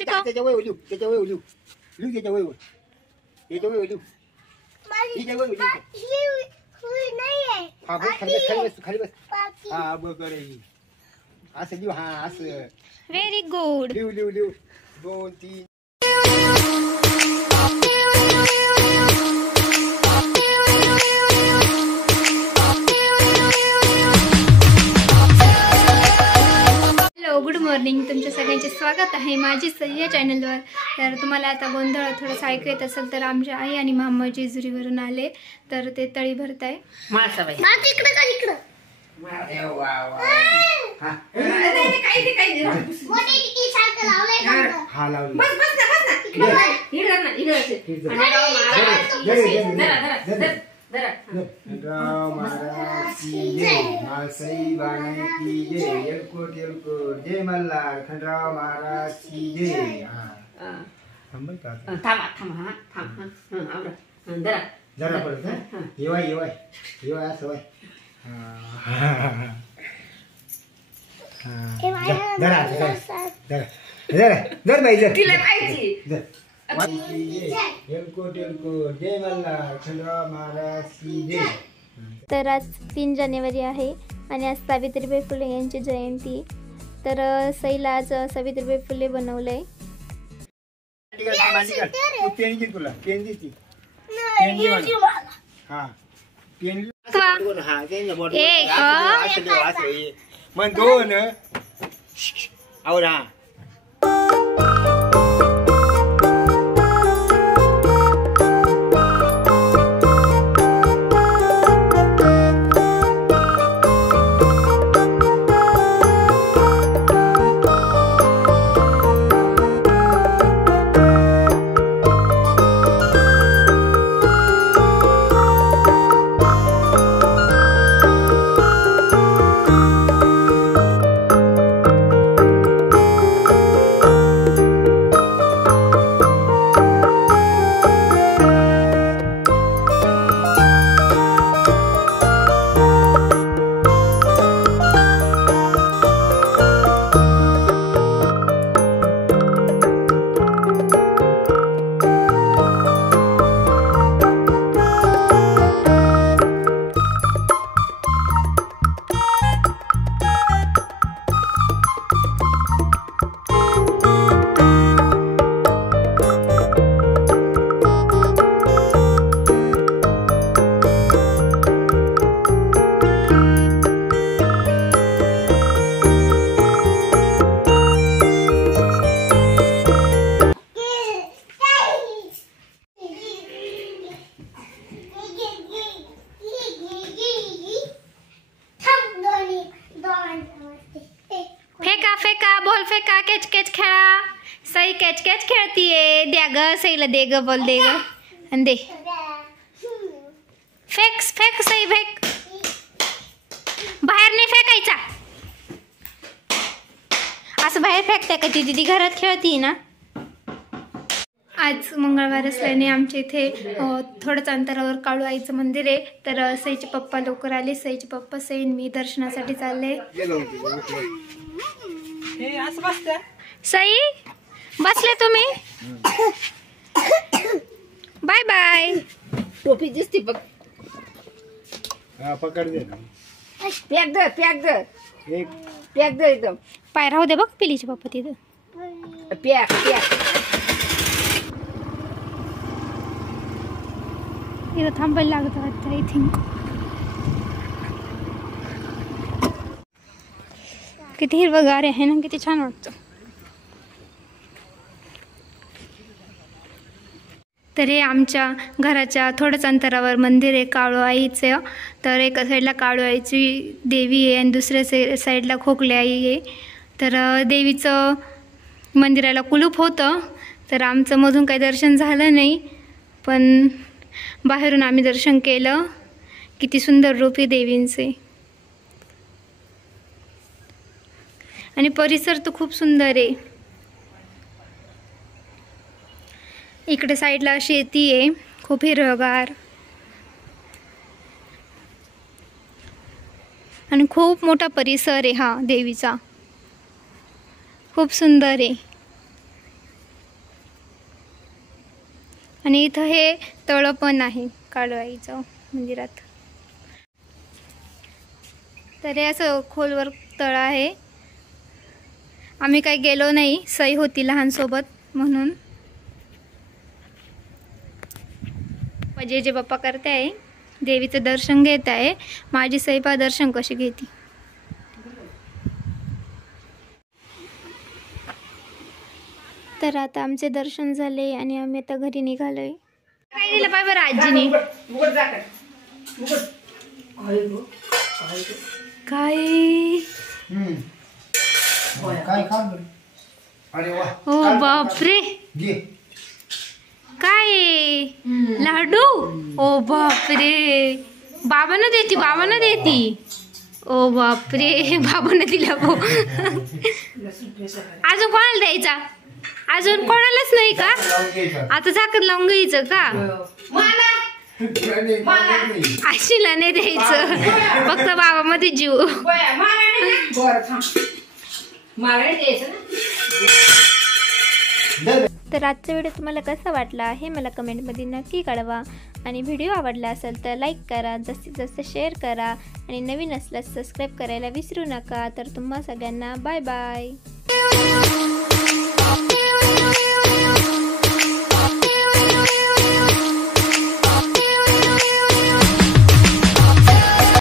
शिकव त्याच्या वय लिहू त्याच्या वय लिहू लिहू त्याच्या वय त्याच्या वय लिहू त्याच्या वय लिहू नाही आहे हा बस खाली बस हा बघ असं लिहू हा असं व्हेरी गुड लिहू लिहू लिहू 2 3 गुड मॉर्निंग तुमच्या सगळ्यांचे स्वागत आहे माझी सही या चॅनलवर। तर तुम्हाला आता गोंधळ थोडंसं ऐकू येत असेल तर आमच्या आई आणि मामा जेजुरीवरून आले तर ते तळी भरत आहे। सई बाने की जय येलकोट जय मल्हार खंडराव महाराज की जय थांब का थांब जरा पडत येवाय असं वय जर बाई जर तिला पाहिजे येलकोट जय मल्हार खंडराव महाराज की जय। तर आज 3 जानेवारी आहे आणि आज सावित्रीबाई फुले यांची जयंती। तर सईला आज सावित्रीबाई फुले बनवलंय। मन दोन और हा कॅच कॅच खेळा। सई कॅच कॅच खेळतीये। द्या ग सईला दे ग बॉल दे ग आणि दे फेक फेक सई फेक बाहेर नाही फेकायचा असं बाहेर फेकते का ती दीदी घरात खेळती ना। आज मंगळवार असल्याने आमच्या इथे थोडंच अंतरावर काळू आईचं मंदिर आहे। तर सईचे पप्पा लवकर आले। सईचे पप्पा सई मी दर्शनासाठी चालले। सई बसले तुम्ही बाय बाय। टोपी दिसते बघ पकड दे पॅक दर एकदम पाय राहू दे बघ पिलीचे पप्पा तिथं पॅक इथं थांबायला लागत वाटतं आय थिंक। किती हिरवंगार आहे ना किती छान वाटतं। तर हे आमच्या घराच्या थोडंच अंतरावर मंदिर आहे काळू आईचं। तर एका साईडला काळू आईची देवी आहे आणि दुसऱ्या साईडला खोकले आई आहे। तर देवीचं मंदिराला कुलूप होतं तर आमचं मधून काही दर्शन झालं नाही पण बाहेरून आम्ही दर्शन केलं। किती सुंदर रूप आहे देवींचे आणि परिसर तर खूप सुंदर आहे। इकडे साईडला शेती आहे खूप हिरवगार आणि खूप मोठा परिसर आहे हा देवीचा खूप सुंदर आहे। आणि इथं हे तळं पण आहे काळूआईचं मंदिरात. तर हे असं खोलवर तळं आहे. आम्ही काही गेलो नाही, सई होती लहानसोबत म्हणून. जे बाप्पा करते आहे, देवीचं दर्शन घेत आहे. माझी सईपा दर्शन कशी घेते. तर आता आमचे दर्शन झाले आणि आम्ही आता घरी निघालोय. काय दिलं पाय बरं आजीने? काय काय खा बरं. अरे वा. ओ बापरे, काय लाडू. ओ बापरे, बाबांना देती, बाबांना देती. ओ बापरे, बाबांना दिला भाऊ. अजून कोणाला द्यायचा? अजून कोणालाच नाही का? आता झाकण लावून घ्यायचं का? आशीला नाही द्यायचं, फक्त बाबामध्ये जीव. तर आजचा व्हिडिओ तुम्हाला कसा वाटला हे मला कमेंटमध्ये नक्की कळवा. आणि व्हिडिओ आवडला असेल तर लाईक करा, जास्तीत जास्त शेअर करा आणि नवीन असल्यास सबस्क्राईब करायला विसरू नका. तर तुम्हा सगळ्यांना बाय बाय.